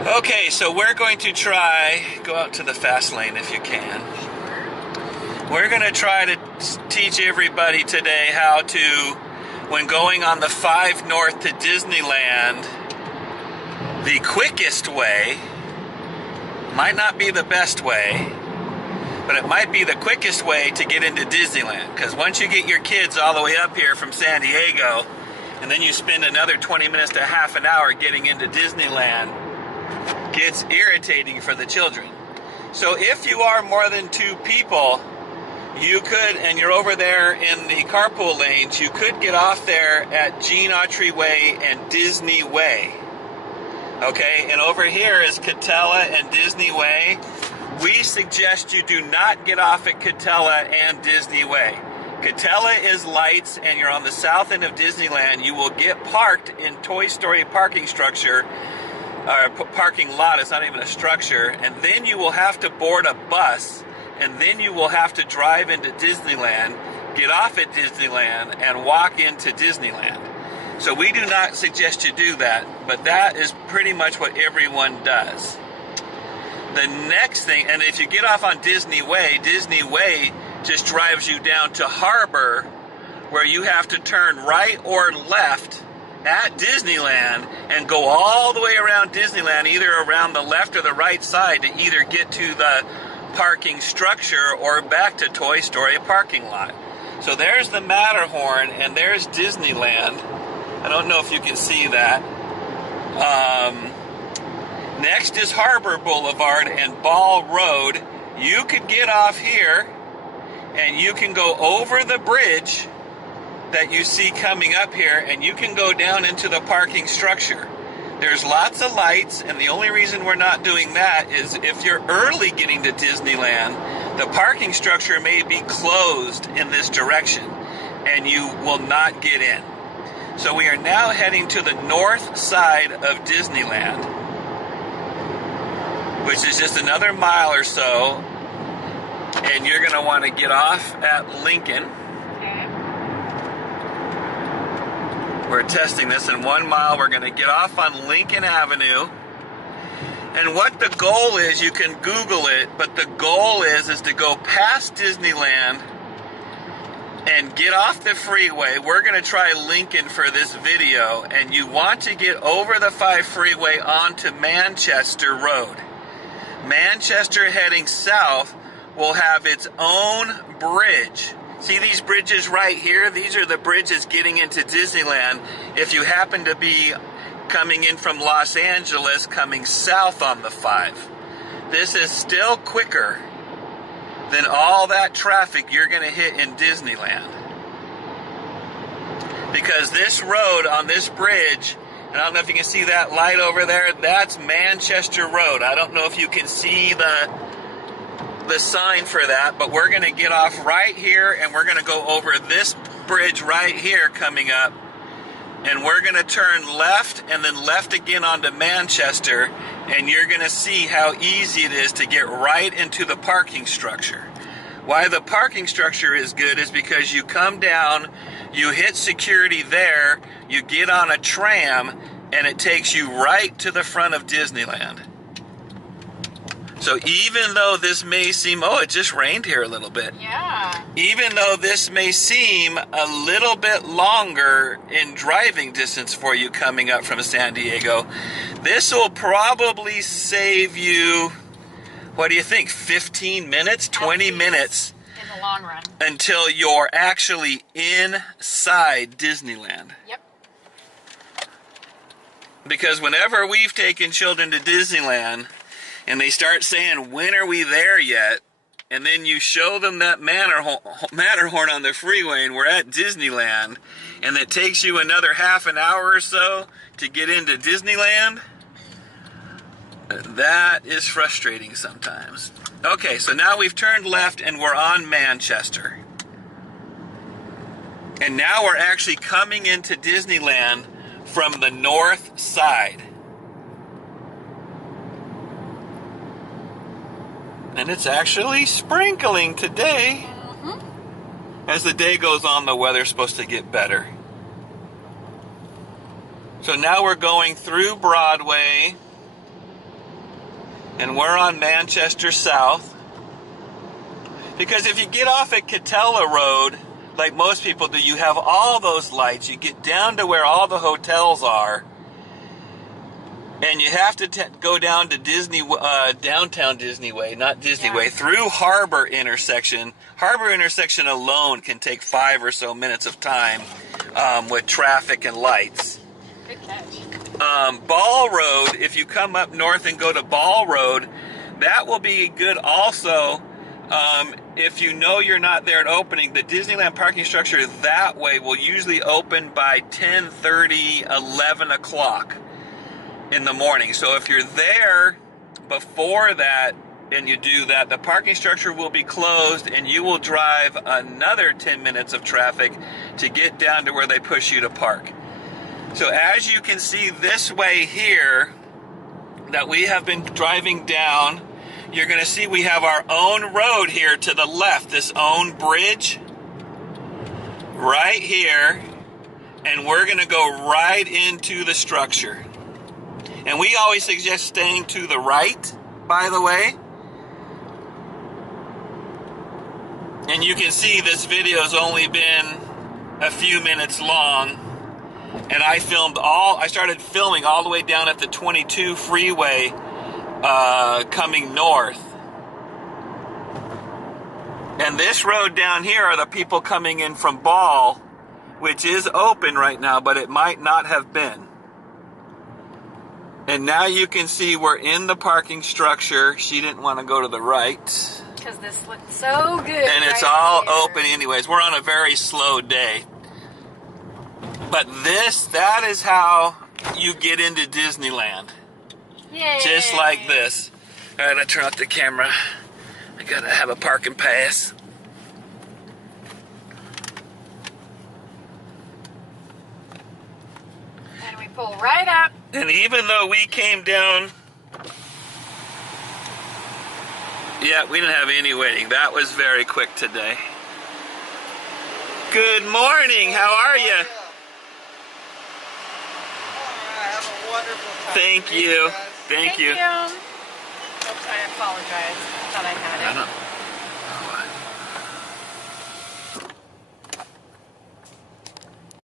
Okay, so we're going to go out to the fast lane if you can. We're going to try to teach everybody today how to, when going on the 5 North to Disneyland, the quickest way, might not be the best way, but it might be the quickest way to get into Disneyland. Because once you get your kids all the way up here from San Diego, and then you spend another 20 minutes to half an hour getting into Disneyland, gets irritating for the children. So if you are more than 2 people, you could, and you're over there in the carpool lanes, you could get off there at Gene Autry Way and Disney Way. Okay, and over here is Catella and Disney Way. We suggest you do not get off at Catella and Disney Way. Catella is lights, and you're on the south end of Disneyland. You will get parked in Toy Story parking structure, parking lot. It's not even a structure. And then you will have to board a bus, and then you will have to drive into Disneyland, get off at Disneyland, and walk into Disneyland. So we do not suggest you do that, but that is pretty much what everyone does. The next thing, and if you get off on Disney Way just drives you down to Harbor, where you have to turn right or left at Disneyland and go all the way around Disneyland, either around the left or the right side, to either get to the parking structure or back to Toy Story parking lot. So there's the Matterhorn, and there's Disneyland. I don't know if you can see that. Next is Harbor Boulevard and Ball Road. You could get off here, and you can go over the bridge that you see coming up here, and you can go down into the parking structure. There's lots of lights, and the only reason we're not doing that is if you're early getting to Disneyland, the parking structure may be closed in this direction, and you will not get in. So we are now heading to the north side of Disneyland, which is just another mile or so, and you're going to want to get off at Lincoln. Okay. We're testing this. In 1 mile, we're going to get off on Lincoln Avenue. And what the goal is, you can Google it, but the goal is to go past Disneyland and get off the freeway. We're going to try Lincoln for this video, and you want to get over the 5 freeway onto Manchester Road. Manchester heading south will have its own bridge. See these bridges right here? These are the bridges getting into Disneyland if you happen to be coming in from Los Angeles, coming south on the 5. This is still quicker than all that traffic you're going to hit in Disneyland. Because this road on this bridge, and I don't know if you can see that light over there, that's Manchester Road. I don't know if you can see the sign for that, but we're going to get off right here, and we're going to go over this bridge right here coming up, and we're going to turn left and then left again onto Manchester, and you're going to see how easy it is to get right into the parking structure. Why the parking structure is good is because you come down, you hit security there, you get on a tram, and it takes you right to the front of Disneyland. So even though this may seem, oh, it just rained here a little bit. Yeah. Even though this may seem a little bit longer in driving distance for you coming up from San Diego, this will probably save you, what do you think, 15 minutes, 20 minutes? In the long run. Until you're actually inside Disneyland. Yep. Because whenever we've taken children to Disneyland, and they start saying, when are we there yet? And then you show them that Matterhorn on the freeway, and we're at Disneyland, and it takes you another half an hour or so to get into Disneyland, that is frustrating sometimes. Okay, so now we've turned left, and we're on Manchester. And now we're actually coming into Disneyland from the north side. And it's actually sprinkling today. As the day goes on, the weather's supposed to get better. So now we're going through Broadway, And we're on Manchester South. Because if you get off at Catella Road, like most people do, you have all those lights. You get down to where all the hotels are. And you have to go down to downtown Disney Way, not Disney Way, through Harbor intersection. Harbor intersection alone can take 5 or so minutes of time with traffic and lights. Good catch. Ball Road, if you come up north and go to Ball Road, that will be good also. If you know you're not there at opening, the Disneyland parking structure that way will usually open by 10:30, 11 o'clock in the morning. So if you're there before that and you do that, the parking structure will be closed and you will drive another 10 minutes of traffic to get down to where they push you to park. So as you can see this way here that we have been driving down, you're going to see we have our own road here to the left, this own bridge right here, and we're going to go right into the structure. And we always suggest staying to the right, by the way. And you can see this video's only been a few minutes long. And I started filming all the way down at the 22 freeway coming north. And this road down here are the people coming in from Ball, which is open right now, but it might not have been. And now you can see we're in the parking structure. She didn't want to go to the right. Because this looked so good. And it's all open anyways. We're on a very slow day. But that is how you get into Disneyland. Yay. Just like this. All right, I turn off the camera. I gotta have a parking pass. And we pull right up. And even though we came down, yeah, we didn't have any waiting. That was very quick today. Good morning. How are you? Have a wonderful time. Thank you. Thank you. Oops, I apologize. I thought I had it. I don't.